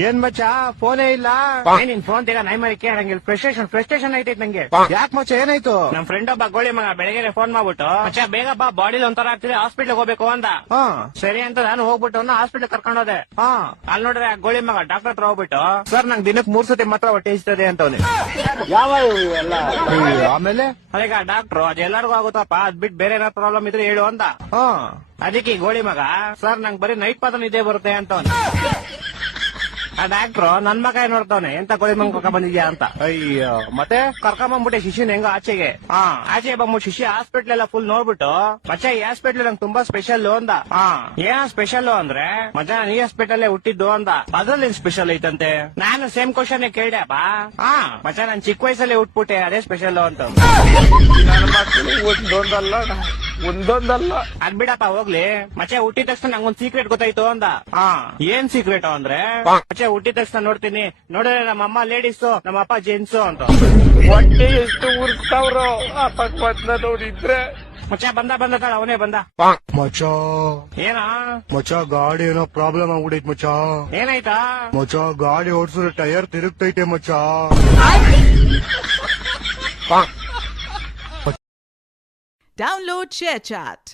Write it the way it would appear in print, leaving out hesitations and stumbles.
ಏನ್ ಮಚ್ಚ ಫೋನೇ ಇಲ್ಲ. ನಿನ್ ಫೋನ್ ತೆಗ ನೈ ಮಾಡಿ ಕೇಳಂಗಿಲ್ಲ. ಫ್ರಸ್ಟ್ರೇಷನ್ ಐತೈತ್ ನಂಗೆ. ಯಾಕೆ ಮಚ್ಚ ಏನಾಯ್ತು? ನಮ್ ಫ್ರೆಂಡ್ ಒಬ್ಬ ಗೋಳಿ ಮಗ ಬೆಳಗ್ಗೆ ಫೋನ್ ಮಾಡ್ಬಿಟ್ಟು ಮಚ್ಚ ಬೇಗ ಬಾ ಬಾಡಿಲಿ ಒಂಥರ ಆಗ್ತಿದೆ ಹಾಸ್ಪಿಟ್ಲ್ ಹೋಗ್ಬೇಕು ಅಂದ. ಸರಿ ಅಂತ ನಾನು ಹೋಗ್ಬಿಟ್ಟು ಹಾಸ್ಪಿಟ್ಲ್ ಕರ್ಕೊಂಡು ಹೋದೆ. ಅಲ್ಲಿ ನೋಡ್ರೆ ಗೋಳಿ ಮಗ ಡಾಕ್ಟರ್ ಹತ್ರ ಹೋಗ್ಬಿಟ್ಟು ಸರ್ ನಂಗೆ ದಿನಕ್ಕೆ 3 ಸತಿ ಮಾತ್ರ ಹೊಟ್ಟೆ ಇರ್ತದೆ ಅಂತವನೆ. ಯಾವ ಎಲ್ಲ ಆಮೇಲೆ ಅದೀಗ ಡಾಕ್ಟ್ರು ಅದೆಲ್ಲರಿಗೂ ಆಗುತ್ತಪ್ಪ ಅದ್ ಬಿಟ್ಟು ಬೇರೆ ಏನಾದ್ರು ಪ್ರಾಬ್ಲಮ್ ಇದ್ರೆ ಹೇಳು ಅಂದ. ಅದಕ್ಕೆ ಗೋಳಿ ಮಗ ಸರ್ ನಂಗೆ ಬರೀ ನೈಟ್ ಮಾತ್ರ ನಿದ್ದೆ ಬರುತ್ತೆ ಅಂತವನೆ. ಆ ಡಾಕ್ಟ್ರು ನನ್ ಮಗ ನೋಡ್ತಾವನೆ ಎಂತ ಗೋಳಿ ಮಗ ಬಂದಿದ್ಯಾ ಅಂತ. ಅಯ್ಯೋ ಮತ್ತೆ ಕರ್ಕೊಂಬಂದ್ಬಿಟ್ಟೆ ಶಿಶಿನ ಹೆಂಗ ಆಚೆಗೆ. ಆಚೆ ಬಂದ್ಬಿಟ್ಟು ಶಿಶಿ ಹಾಸ್ಪಿಟ್ಲ್ ಎಲ್ಲ ಫುಲ್ ನೋಡ್ಬಿಟ್ಟು ಮಚ್ಚ ಈ ಹಾಸ್ಪಿಟ್ಲ್ ನಂಗೆ ತುಂಬಾ ಸ್ಪೆಷಲ್ ಅಂದ. ಏನ್ ಸ್ಪೆಷಲ್ ಅಂದ್ರೆ ಮಚ್ಚ ಈ ಹಾಸ್ಪಿಟಲ್ ಹುಟ್ಟಿದ್ದು ಅಂದ. ಅದ್ರಲ್ಲಿ ಸ್ಪೆಷಲ್ ಐತಂತೆ. ನಾನು ಸೇಮ್ ಕ್ವಶನ್ ಕೇಳ್ದೆಪ್ಪ. ಮಚ್ಚ ನಾನ್ ಚಿಕ್ಕ ವಯಸ್ಸಲ್ಲಿ ಹುಟ್ಬಿಟ್ಟೆ ಅದೇ ಸ್ಪೆಷಲ್ ಅಂತ. ನನ್ನ ಮಕ್ಕಳು ಒಂದೊಂದಲ್ಲ ಅದ್ ಬಿಡಪ್ಪ ಹೋಗ್ಲಿ. ಮಚ್ಚ ಹುಟ್ಟಿದ ತಕ್ಷಣ ನಂಗೊಂದ್ ಸೀಕ್ರೆಟ್ ಗೊತ್ತಾಯ್ತು ಅಂದ. ಏನ್ ಸೀಕ್ರೆಟ್ ಅಂದ್ರೆ ಮಚ್ಚ ಹುಟ್ಟಿದ ತಕ್ಷಣ ನೋಡ್ತೀನಿ ನೋಡಿದ್ರೆ ನಮ್ಮ ಅಮ್ಮ ಲೇಡೀಸು ನಮ್ಮ ಅಪ್ಪ ಜೆಂಟ್ಸು ಅಂತ. ಹೊಟ್ಟೆ ಎಷ್ಟು ಉರ್ಸ್ತಾವ್ರೋ ಆ ಪಕ್ವತ್ನ ನೋಡಿದ್ರೆ. ಮಚ್ಚ ಬಂದ ಕಾಳ ಅವನೇ ಬಂದ. ಮಚ್ಚ ಏನ ಮಚ್ಚ ಗಾಡಿ ಏನೋ ಪ್ರಾಬ್ಲಮ್ ಆಗ್ಬಿಡೈತ್ ಮಚ್ಚ. ಏನಾಯ್ತಾ? ಮಚ್ಚ ಗಾಡಿ ಓಡಿಸಿದ್ರೆ ಟೈರ್ ತಿರುಗ್ತೈತೆ ಮಚ್ಚ. Download ShareChat.